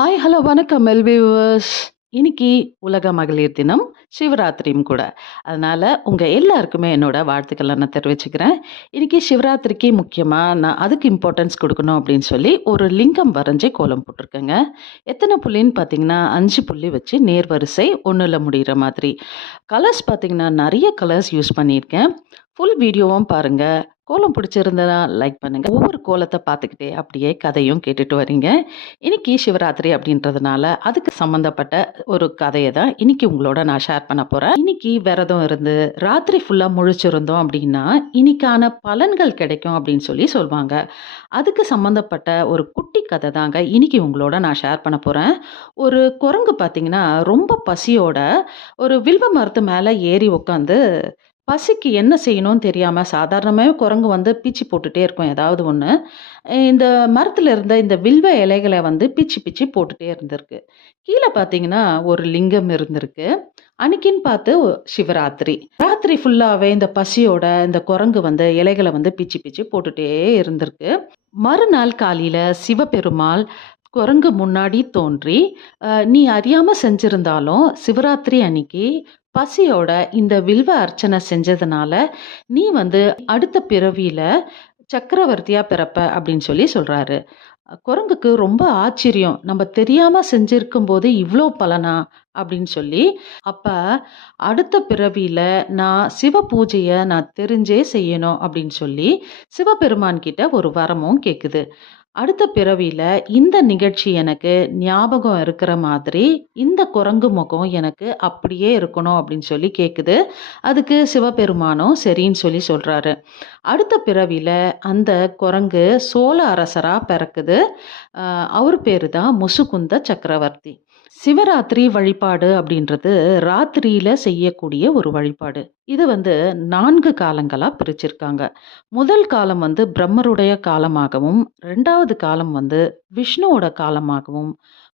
Hi hello வணக்கம் எல்வியூவர்ஸ் இன்னைக்கு உலக மகளிர் தினம் சிவராத்திரியும் கூட. அதனால் உங்கள் எல்லாருக்குமே என்னோடய வாழ்த்துக்களை நான் தெரிவிச்சுக்கிறேன். இன்னைக்கு சிவராத்திரிக்கு முக்கியமாக நான் அதுக்கு இம்பார்ட்டன்ஸ் கொடுக்கணும் அப்படின்னு சொல்லி ஒரு லிங்கம் வரைஞ்சி கோலம் போட்டிருக்கேங்க. எத்தனை புள்ளின்னு பார்த்தீங்கன்னா அஞ்சு புள்ளி வச்சு நேர்வரிசை ஒன்றில் முடிகிற மாதிரி. கலர்ஸ் பார்த்தீங்கன்னா நிறைய கலர்ஸ் யூஸ் பண்ணியிருக்கேன். ஃபுல் வீடியோவும் பாருங்கள் கோலம் பிடிச்சிருந்தா லைக் பண்ணுங்கள் ஒவ்வொரு கோலத்தை பார்த்துக்கிட்டே அப்படியே கதையும் கேட்டுட்டு வரீங்க. இன்னைக்கு சிவராத்திரி அப்படின்றதுனால அதுக்கு சம்மந்தப்பட்ட ஒரு கதையை தான் இன்னைக்கு உங்களோட நான் ஷேர் பண்ண போகிறேன் இன்னைக்கு விரதம் இருந்து ராத்திரி ஃபுல்லாக முழிச்சிருந்தோம் அப்படின்னா இன்னைக்கான பலன்கள் கிடைக்கும் அப்படின்னு சொல்லி சொல்லுவாங்க அதுக்கு சம்மந்தப்பட்ட ஒரு குட்டி கதை தாங்க இன்னைக்கு உங்களோட நான் ஷேர் பண்ண போகிறேன் ஒரு குரங்கு பார்த்தீங்கன்னா ரொம்ப பசியோட ஒரு வில்வ மரத்து மேலே ஏறி உட்காந்து பசிக்கு என்ன செய்யணும்னு தெரியாமல் சாதாரணமாகவே குரங்கு வந்து பீச்சி போட்டுகிட்டே இருக்கும் ஏதாவது ஒன்று இந்த மரத்தில் இருந்த இந்த வில்வ இலைகளை வந்து பிச்சு பிச்சு போட்டுகிட்டே இருந்திருக்கு. கீழே பார்த்தீங்கன்னா ஒரு லிங்கம் இருந்திருக்கு. அன்னைக்குன்னு பார்த்து சிவராத்திரி. ராத்திரி ஃபுல்லாகவே இந்த பசியோட இந்த குரங்கு வந்து இலைகளை வந்து பிச்சு பிச்சு போட்டுகிட்டே இருந்திருக்கு. மறுநாள் காலையில் சிவபெருமாள் குரங்கு முன்னாடி தோன்றி "அஹ், நீ அறியாமல் செஞ்சிருந்தாலும் சிவராத்திரி அன்னைக்கு பசியோட இந்த வில்வ அர்ச்சனை செஞ்சதுனால நீ வந்து அடுத்த பிறவியில சக்கரவர்த்தியா பிறப்ப அப்படின்னு சொல்லி சொல்றாரு. குரங்குக்கு ரொம்ப ஆச்சரியம். நம்ம தெரியாம செஞ்சிருக்கும் போது இவ்வளோ பலனா அப்படின்னு சொல்லி அப்ப அடுத்த பிறவியில நான் சிவ பூஜையை நான் தெரிஞ்சே செய்யணும் அப்படின்னு சொல்லி சிவபெருமான் கிட்ட ஒரு வரமும் கேக்குது. அடுத்த பிறவியில இந்த நிகழ்ச்சி எனக்கு ஞாபகம் இருக்கிற மாதிரி இந்த குரங்கு முகம் எனக்கு அப்படியே இருக்கணும் அப்படின்னு சொல்லி கேட்குது அதுக்கு சிவபெருமானும் சரின்னு சொல்லி சொல்றாரு. அடுத்த பிறவியில அந்த குரங்கு சோழ அரசராக பிறக்குது. அவர் பேரு தான் முசுகுந்த சக்கரவர்த்தி. சிவராத்திரி வழிபாடு அப்படின்றது ராத்திரியில செய்யக்கூடிய ஒரு வழிபாடு. இது வந்து நான்கு காலங்களா பிரிச்சிருக்காங்க. முதல் காலம் வந்து பிரம்மருடைய காலமாகவும் ரெண்டாவது காலம் வந்து விஷ்ணுவோட காலமாகவும்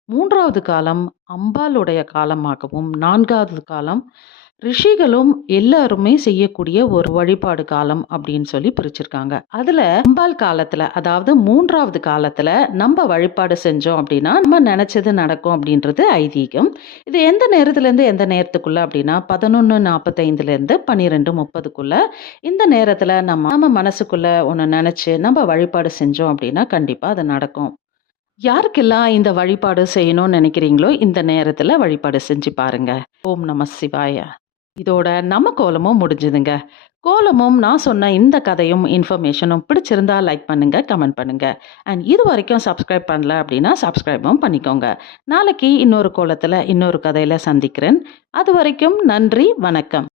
மூன்றாவது காலம் அம்பாளுடைய காலமாகவும் நான்காவது காலம் ரிஷிகளும் எல்லாருமே செய்யக்கூடிய ஒரு வழிபாடு காலம் அப்படின்னு சொல்லி பிரிச்சிருக்காங்க. அதுல அம்பாள் காலத்துல அதாவது மூன்றாவது காலத்துல நம்ம வழிபாடு செஞ்சோம் அப்படின்னா நம்ம நினைச்சது நடக்கும் அப்படின்றது ஐதீகம். இது எந்த நேரத்துல இருந்து எந்த நேரத்துக்குள்ள அப்படின்னா பதினொன்று நாற்பத்தைந்துல இருந்து பன்னிரெண்டு முப்பதுக்குள்ள இந்த நேரத்துல நம்ம நம்ம மனசுக்குள்ள ஒன்று நினைச்சு நம்ம வழிபாடு செஞ்சோம் அப்படின்னா கண்டிப்பா அது நடக்கும். யாருக்கெல்லாம் இந்த வழிபாடு செய்யணும்னு நினைக்கிறீங்களோ இந்த நேரத்தில் வழிபாடு செஞ்சு பாருங்க. ஓம் நம சிவாயா. இதோட நம்ம கோலமும் முடிஞ்சுதுங்க. கோலமும் நான் சொன்ன இந்த கதையும் இன்ஃபர்மேஷனும் பிடிச்சிருந்தா லைக் பண்ணுங்க கமெண்ட் பண்ணுங்க. அண்ட் இது வரைக்கும் சப்ஸ்கிரைப் பண்ணல அப்படின்னா சப்ஸ்கிரைபும் பண்ணிக்கோங்க. நாளைக்கு இன்னொரு கோலத்தில் இன்னொரு கதையில் சந்திக்கிறேன். அது வரைக்கும் நன்றி வணக்கம்.